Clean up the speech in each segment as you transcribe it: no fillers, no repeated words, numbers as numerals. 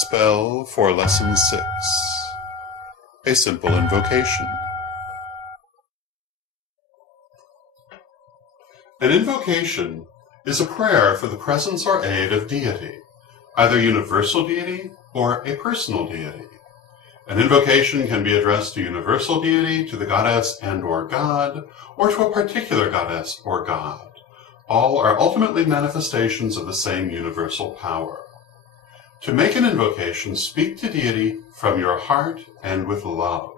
Spell for Lesson 6. A simple invocation. An invocation is a prayer for the presence or aid of deity, either universal deity or a personal deity. An invocation can be addressed to universal deity, to the goddess and/or god, or to a particular goddess or god. All are ultimately manifestations of the same universal power. To make an invocation, speak to deity from your heart and with love.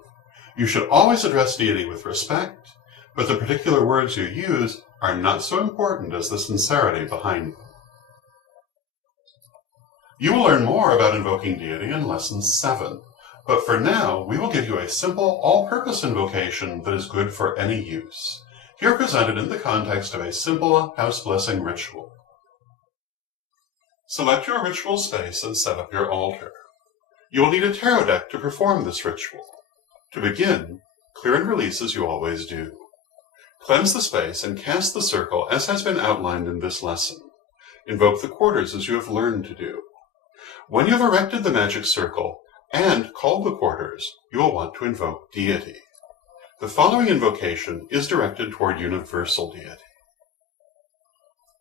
You should always address deity with respect, but the particular words you use are not so important as the sincerity behind them. You will learn more about invoking deity in Lesson 7, but for now, we will give you a simple, all-purpose invocation that is good for any use, here presented in the context of a simple house blessing ritual. Select your ritual space and set up your altar. You will need a tarot deck to perform this ritual. To begin, clear and release as you always do. Cleanse the space and cast the circle as has been outlined in this lesson. Invoke the quarters as you have learned to do. When you have erected the magic circle and called the quarters, you will want to invoke deity. The following invocation is directed toward universal deity.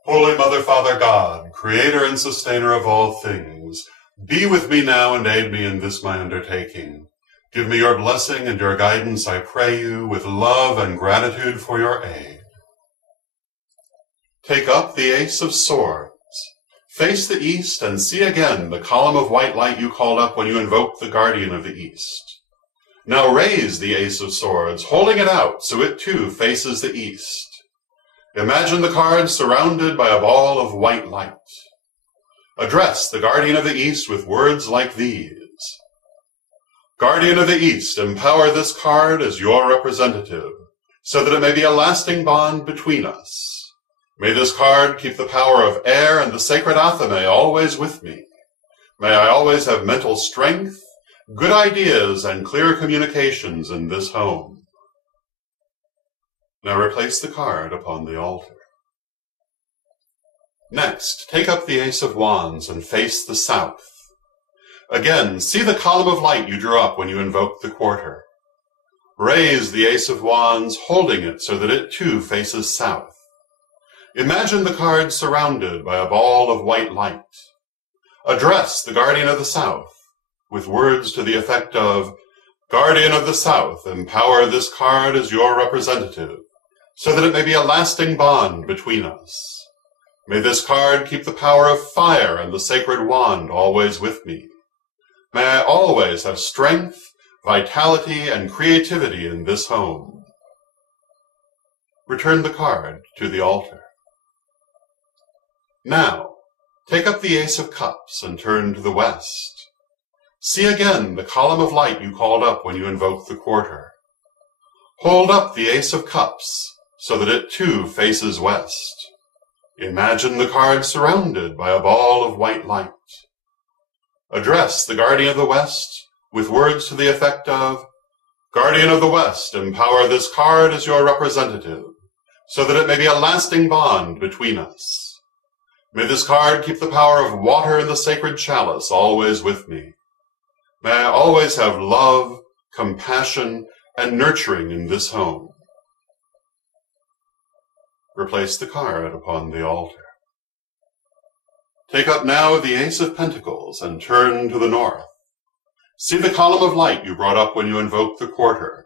Holy Mother, Father God, creator and sustainer of all things, be with me now and aid me in this my undertaking. Give me your blessing and your guidance, I pray you, with love and gratitude for your aid. Take up the Ace of Swords. Face the east and see again the column of white light you called up when you invoked the guardian of the east. Now raise the Ace of Swords, holding it out so it too faces the east. Imagine the card surrounded by a ball of white light. Address the guardian of the east with words like these. Guardian of the east, empower this card as your representative, so that it may be a lasting bond between us. May this card keep the power of air and the sacred Athame always with me. May I always have mental strength, good ideas, and clear communications in this home. Now replace the card upon the altar. Next, take up the Ace of Wands and face the south. Again, see the column of light you drew up when you invoked the quarter. Raise the Ace of Wands, holding it so that it too faces south. Imagine the card surrounded by a ball of white light. Address the guardian of the south with words to the effect of, Guardian of the South, empower this card as your representative, so that it may be a lasting bond between us. May this card keep the power of fire and the sacred wand always with me. May I always have strength, vitality, and creativity in this home. Return the card to the altar. Now, take up the Ace of Cups and turn to the west. See again the column of light you called up when you invoked the quarter. Hold up the Ace of Cups so that it too faces west. Imagine the card surrounded by a ball of white light. Address the guardian of the west with words to the effect of, Guardian of the West, empower this card as your representative, so that it may be a lasting bond between us. May this card keep the power of water in the sacred chalice always with me. May I always have love, compassion, and nurturing in this home. Replace the card upon the altar. Take up now the Ace of Pentacles and turn to the north. See the column of light you brought up when you invoked the quarter.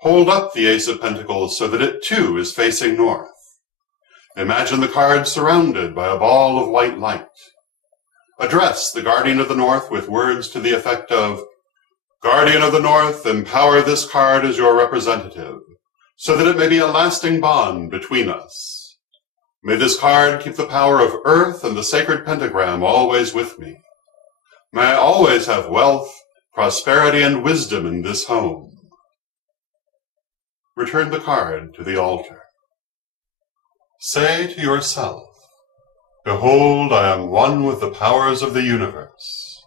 Hold up the Ace of Pentacles so that it too is facing north. Imagine the card surrounded by a ball of white light. Address the guardian of the north with words to the effect of, Guardian of the North, empower this card as your representative, so that it may be a lasting bond between us. May this card keep the power of earth and the sacred pentagram always with me. May I always have wealth, prosperity, and wisdom in this home. Return the card to the altar. Say to yourself, Behold, I am one with the powers of the universe.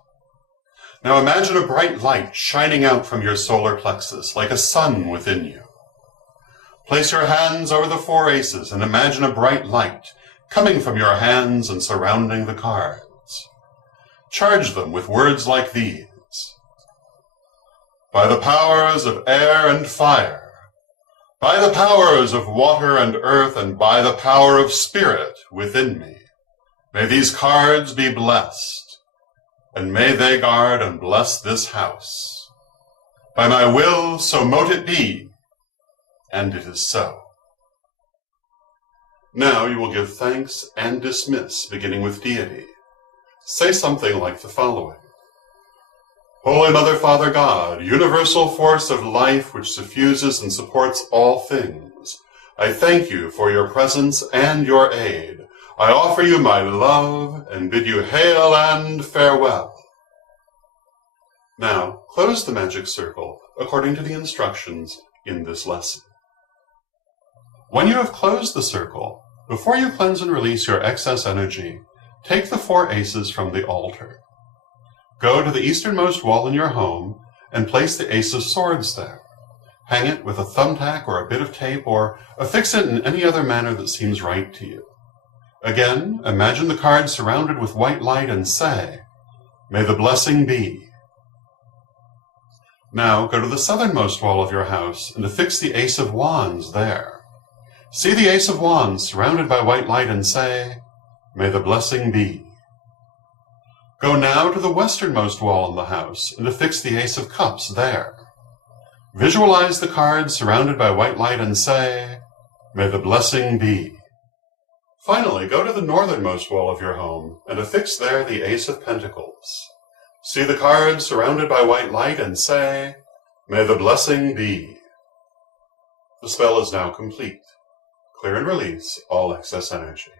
Now imagine a bright light shining out from your solar plexus like a sun within you. Place your hands over the four aces and imagine a bright light coming from your hands and surrounding the cards. Charge them with words like these. By the powers of air and fire, by the powers of water and earth, and by the power of spirit within me, may these cards be blessed, and may they guard and bless this house. By my will, so mote it be, and it is so. Now you will give thanks and dismiss, beginning with deity. Say something like the following. Holy Mother, Father God, universal force of life which suffuses and supports all things, I thank you for your presence and your aid. I offer you my love and bid you hail and farewell. Now, close the magic circle according to the instructions in this lesson. When you have closed the circle, before you cleanse and release your excess energy, take the 4 aces from the altar. Go to the easternmost wall in your home and place the Ace of Swords there. Hang it with a thumbtack or a bit of tape, or affix it in any other manner that seems right to you. Again, imagine the card surrounded with white light and say, "May the blessing be." Now go to the southernmost wall of your house and affix the Ace of Wands there. See the Ace of Wands surrounded by white light and say, "May the blessing be." Go now to the westernmost wall in the house and affix the Ace of Cups there. Visualize the card surrounded by white light and say, "May the blessing be." Finally, go to the northernmost wall of your home and affix there the Ace of Pentacles. See the card surrounded by white light and say, "May the blessing be." The spell is now complete. Clear and release all excess energy.